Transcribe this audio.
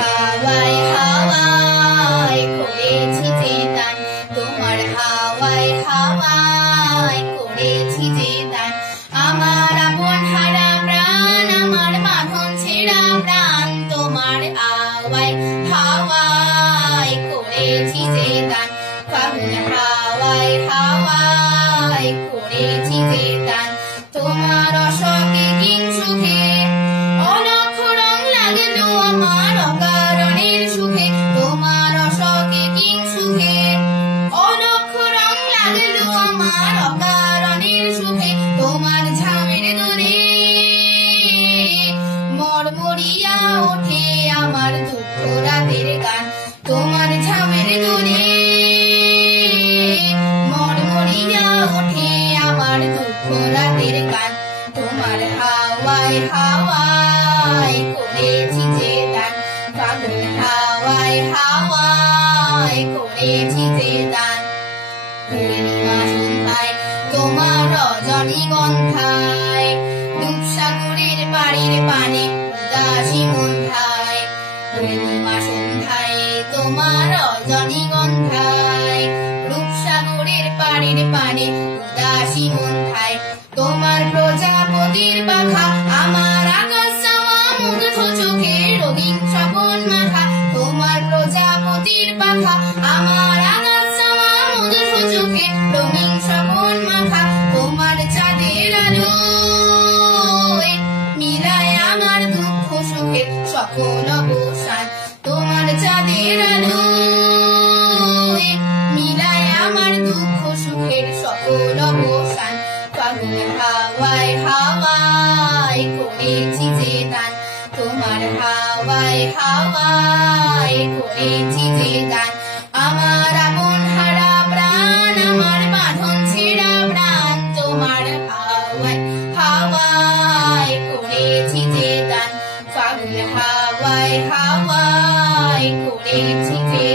হাওয়ায় হাওয়ায় করেছি যে দান, তোমার হাওয়ায় হাওয়ায় করেছি যে দান। আমার আপন হারা প্রাণ, আমার বাঁধন ছেঁড়া প্রাণ, তোমার হাওয়ায় হাওয়ায় করেছি যে দান। ফাগুন হাওয়ায় হাওয়ায় করেছি যে দান। তোমার অশোকে কিং সুখে অলক্ষ রং লাগলো আমার অকারণের সুখে। তোমার অশোকে কিং সুখে অলক্ষ রং লাগলো আমার অকারণের সুখে। তোমার ঝামের দোলে মরমরিয়া ওঠে আমার দুঃখ রাতের গান। তোমার ঝামের দোলে মরমরিয়া ওঠে আমার দুঃখ রাতের গান। তোমার হাওয়ায় হাওয়ায় করেছি যে দান, ফাগুন হাওয়ায় হাওয়ায় করেছি যে দান। পূর্ণিমা সন্ধ্যায় তোমার রজনীগন্ধায়, দুধসাগরের পাড়ির পানে উদাসী মন্ধায়। পূর্ণিমা সন্ধ্যায় তোমার রজনীগন্ধায়, রূপসাগরের পাড়ির পানে উদাসী মন্ধায়। তোমার প্রজাপতির পাখা আমার আকাশ চাওয়া মুগ্ধ চোখে রঙিন স্বপন মাখা। তোমার প্রজাপতির পাখা আমার আকাশ চাওয়া মুগ্ধ চোখে রঙিন স্বপন মাখা। তোমার চাঁদের আলোয় মিলায় আমার দুঃখ সুখের সকল অবসান। তোমার চাঁদের আলোয় মিলায় আমার দুঃখ সুখের সকল অবসান। ফাগুন হাওয়ায় হাওয়ায় করেছি যে দান, তোমার হাওয়ায় হাওয়ায় করেছি যে দান। আমার আপন হারা প্রাণ, আমার বাঁধন ছেঁড়া প্রাণ, তোমার হাওয়ায় হাওয়ায় করেছি যে দান। ফাগুন হাওয়ায় হাওয়ায় করেছি যে